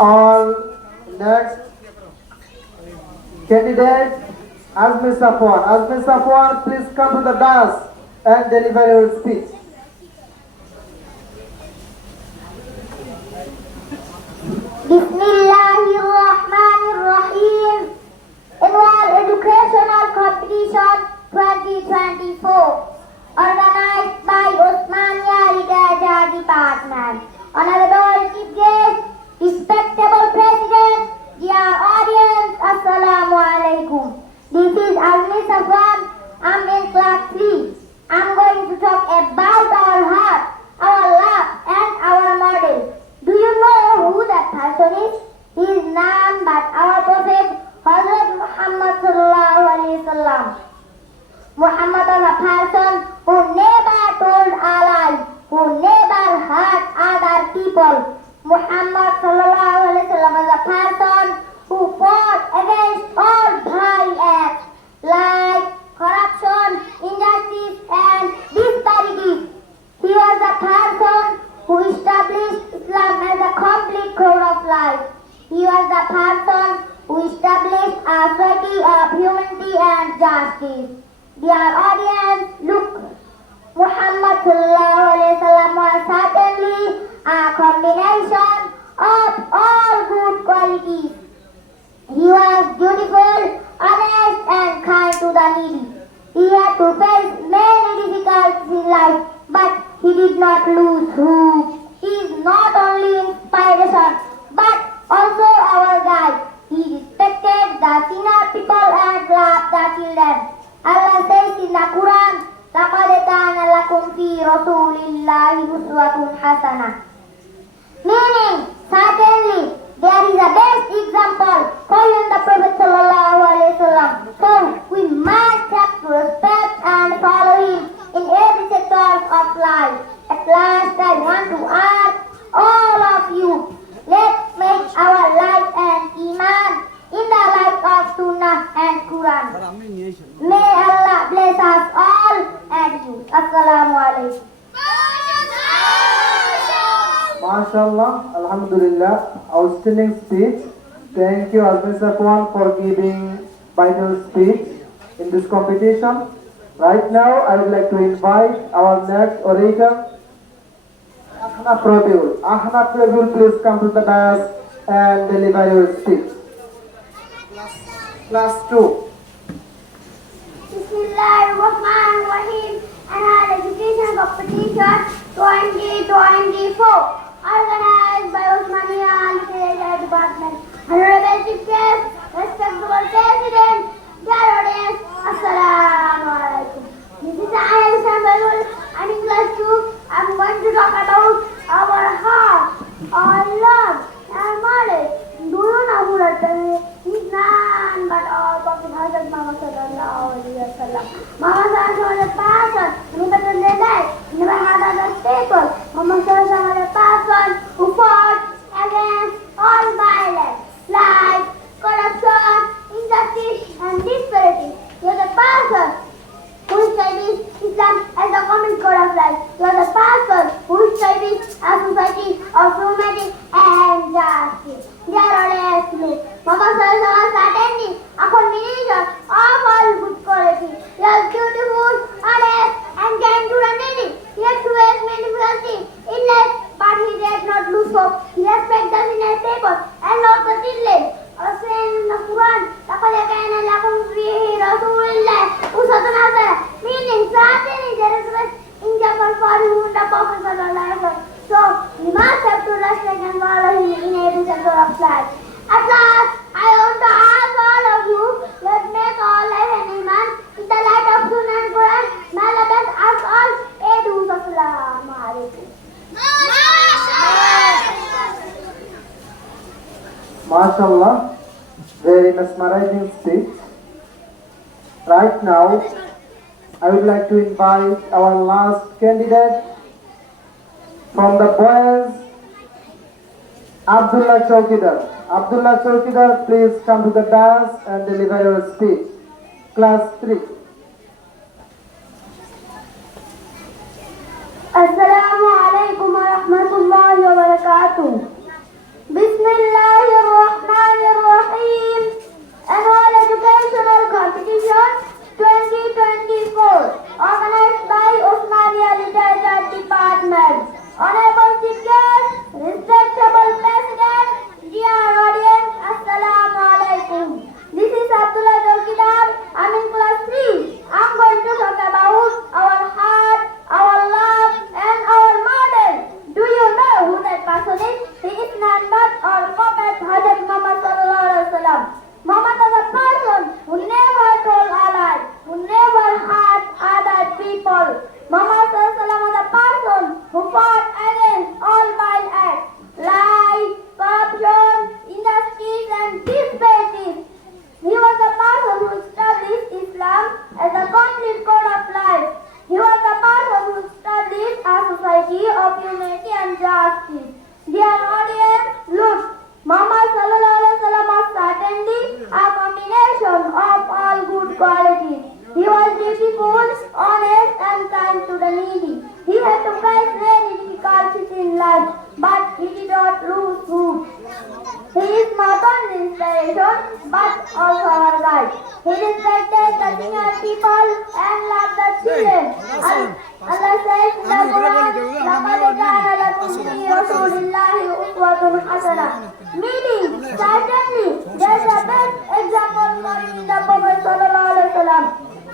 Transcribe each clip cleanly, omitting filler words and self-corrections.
All next candidate, Azmi Safwan. Azmi Safwan, please come to the dais and deliver your speech. Bismillahirrahmanirrahim. Annual Educational Competition 2024 organized by Osmania Literature Department. Honorable Chief Guest, respectable President, dear audience, Assalamu alaikum. This is Azmi Safwan. I'm in class 3. I'm going to talk about our heart, our love, and our model. Do you know who that person is? He is none but our Prophet Hazrat Muhammad sallallahu alaihi wasallam. Muhammad was a person who never told a lie, who never hurt other people. Muhammad sallallahu alaihi wasallam was a person who fought against all bad acts like corruption, injustice, and disparities. He was a person who established Islam as a complete code of life. He was the person who established a society of humanity and justice. Dear audience, look, Muhammad sallallahu alaihi wasallam was certainly a combination of all good qualities. He was beautiful, honest, and kind to the needy. He had to face many difficulties in life, but he did not lose hope. He is not only inspiration, but also our guide. He respected the senior people and loved the children. Allah says in the Quran, لَقَدْ كَانَ لَكُمْ فِي رَسُولِ اللَّهِ أُسْوَةٌ حَسَنَةٌ. Meaning, certainly, there is a best example for you in the Prophet sallallahu alaihi wasallam. So, we must have to respect and follow him in every sector of life. At last, I want to ask all of you, let's make our life and iman in the light of Sunnah and Quran. May Allah bless us all and you. Assalamu alaikum. MashaAllah, Alhamdulillah, outstanding speech. Thank you, Azmi Safwan, for giving vital speech in this competition. Right now, I would like to invite our next orator, Ahnaf Rabiul. Ahnaf Rabiul, please come to the dais and deliver your speech. Class 2. Bismillahirrahmanirrahim. Annual Education Competition 2024 organized by Osmania Literature Department. Honorable Chief Guest, respectable President, dear audience, Assalamu alaikum. This is Ayal Sambalul. I'm in class 2. I'm going to talk about our heart, our love, our knowledge. Do you know who that is? He's none but our Prophet Hazrat Muhammad sallallahu alaihi wasallam. Muhammad sallallahu alaihi wasallam was a person who never told a lie, never had other people. Muhammad sallallahu alaihi wasallam was a person who fought against all violence, like corruption, injustice, and disparity. He was a person who studies Islam as a common code of life. He was a person who studies a society of humanity and justice. Dear audience, look, Muhammad sallallahu alaihi wasallam was certainly a combination of all good qualities. He was beautiful, honest, and kind to the needy. He had to face many difficulties in life, but he did not lose hope. He respected the senior people and loved the children. Also in the Quran, لَقَدْ كَانَ لَكُمْ فِي رَسُولِ اللَّهِ أُسْوَةٌ حَسَنَةٌ. Meaning, certainly there is best example for you in the Prophet sallallahu alaihi wasallam. So, we must have to respect and follow him in every sector of life. At last, I want to ask all of you, let's make our life and iman in the light of Sunnah and Quran. May Allah bless us all. Edu Assalamu alaikum. MashaAllah, very mesmerizing speech. Right now, I would like to invite our last candidate from the boys, Abdullah Chaukidar. Abdullah Chaukidar, please come to the dais and deliver your speech. Class 3. Assalamu alaikum wa rahmatullahi wa barakatuh. inspiration but also our guide. He respected the senior people and loved the children. Allah says in the Quran, لَقَدْ كَانَ لَكُمْ فِي رَسُولِ اللَّهِ أُسْوَةٌ حَسَنَةٌ. Meaning, certainly, there is a best example for you in the Prophet sallallahu alaihi wasallam.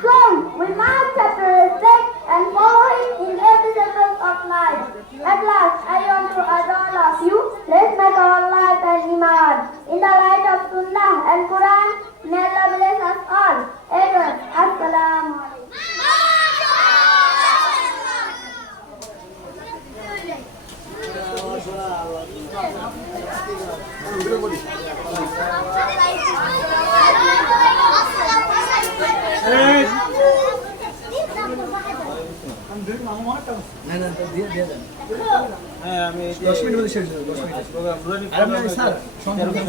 So, we must have to respect and follow him in every second of life. At last, I want to urge all of you, let's make our life an iman. In the light of Sunnah and Quran, may Allah bless us all. Amen. Assalamu alaikum. হ্যাঁ আমি 10 minute মধ্যে শেষ হয়ে যাবে 10 minute programme আমি sir সংক্ষেপে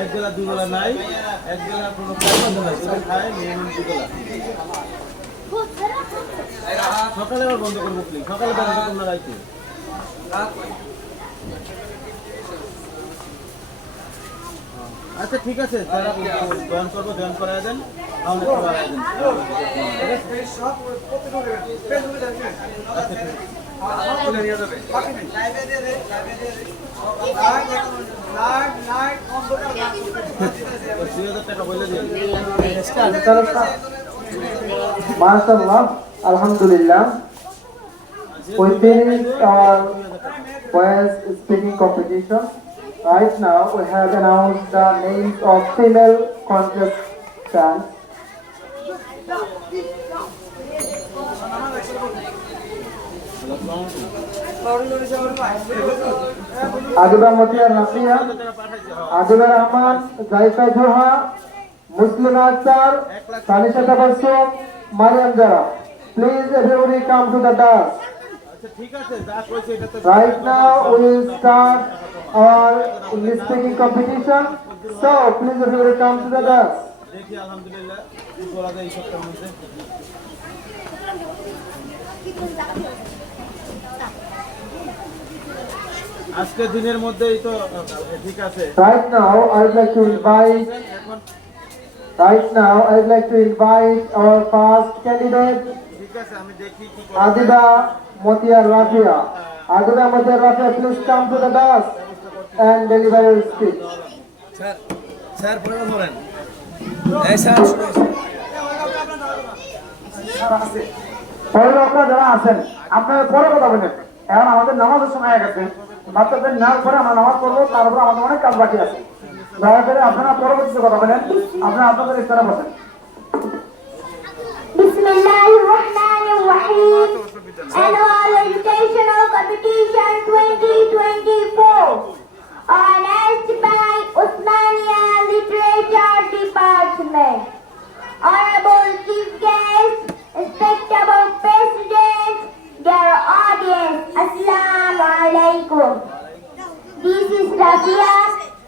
এক বেলা দুই বেলা নাই এক বেলা কোনো প্রবন্ধ নাই শুধু খায় নিয়মিত দুই বেলা সকালে আবার বন্ধ করবো প্লিজ সকালে বন্ধ করবো না রাইতে আচ্ছা ঠিক আছে যারা জয়েন করবো জয়েন করাই দেন তাহলে করাই দেন টাকা বলে দিন MashaAllah, Alhamdulillah. We finished our voice speaking competition. Right now, we have announced the names of female contestants. Adiba Mutiar Nasiya, Adiba Rahman, Zaifa Joha, Muslim Akhtar, Tanisha Tabassum, Mariam Zara. Please everybody come to the dance. Right now we will start our English speaking competition. So please everybody come to the dance. দেখি আলহামদুলিল্লাহ কি বলা যায় এই সপ্তাহের মধ্যে আজকের দিনের মধ্যেই তো ঠিক আছে Right now I'd like to invite our first candidate ঠিক আছে আমি দেখি কি Adiba Mutiar Rafia. Adiba Mutiar Rafia, please come to the dance and deliver your speech. Sir sir পরে ধরেন এই স্যার পরে আপনারা যারা আছেন আপনারা পরে কথা বলেন এখন আমাদের নামাজের সময় হয়ে গেছে বাচ্চাদের নামাজ পরে আমরা নামাজ পড়বো তারপরে আমাদের অনেক কাজ বাকি আছে দয়া করে আপনারা পরবর্তীতে কথা বলেন আপনারা আপনাদের স্থানে বসেন Bismillahirrahmanirrahim. Annual Educational Competition 2024 organized by Osmania Literature Department. Honorable Chief Guest, respectable President, dear audience, Assalamu alaikum. This is Rafia.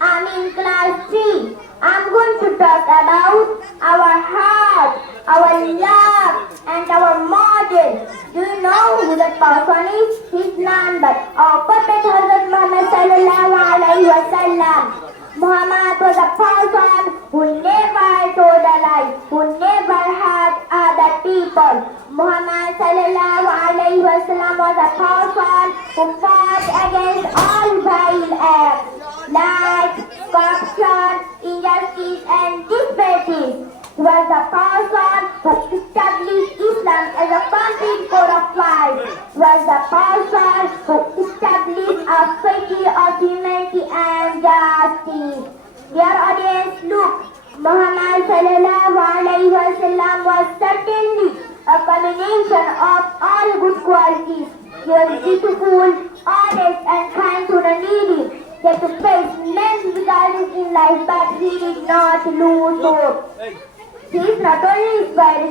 I'm in class 3. I'm going to talk about our heart, our love, and our model. Do you know who that person is? He's none but our Prophet Hazrat Muhammad sallallahu alaihi wasallam. Muhammad was a person who never told a lie, who never hurt other people. Muhammad sallallahu alaihi wasallam was a person who fought against all vile acts like corruption, injustice, and disparities. He was a person who established Islam as a complete code of life. He was a person who established a society of humanity and justice. Dear audience, look, Muhammad sallallahu alaihi wasallam was certainly a combination of all good qualities. He was beautiful, honest, and kind to the needy. He had to face many difficulties in life, but he did not lose hope. He is not only inspired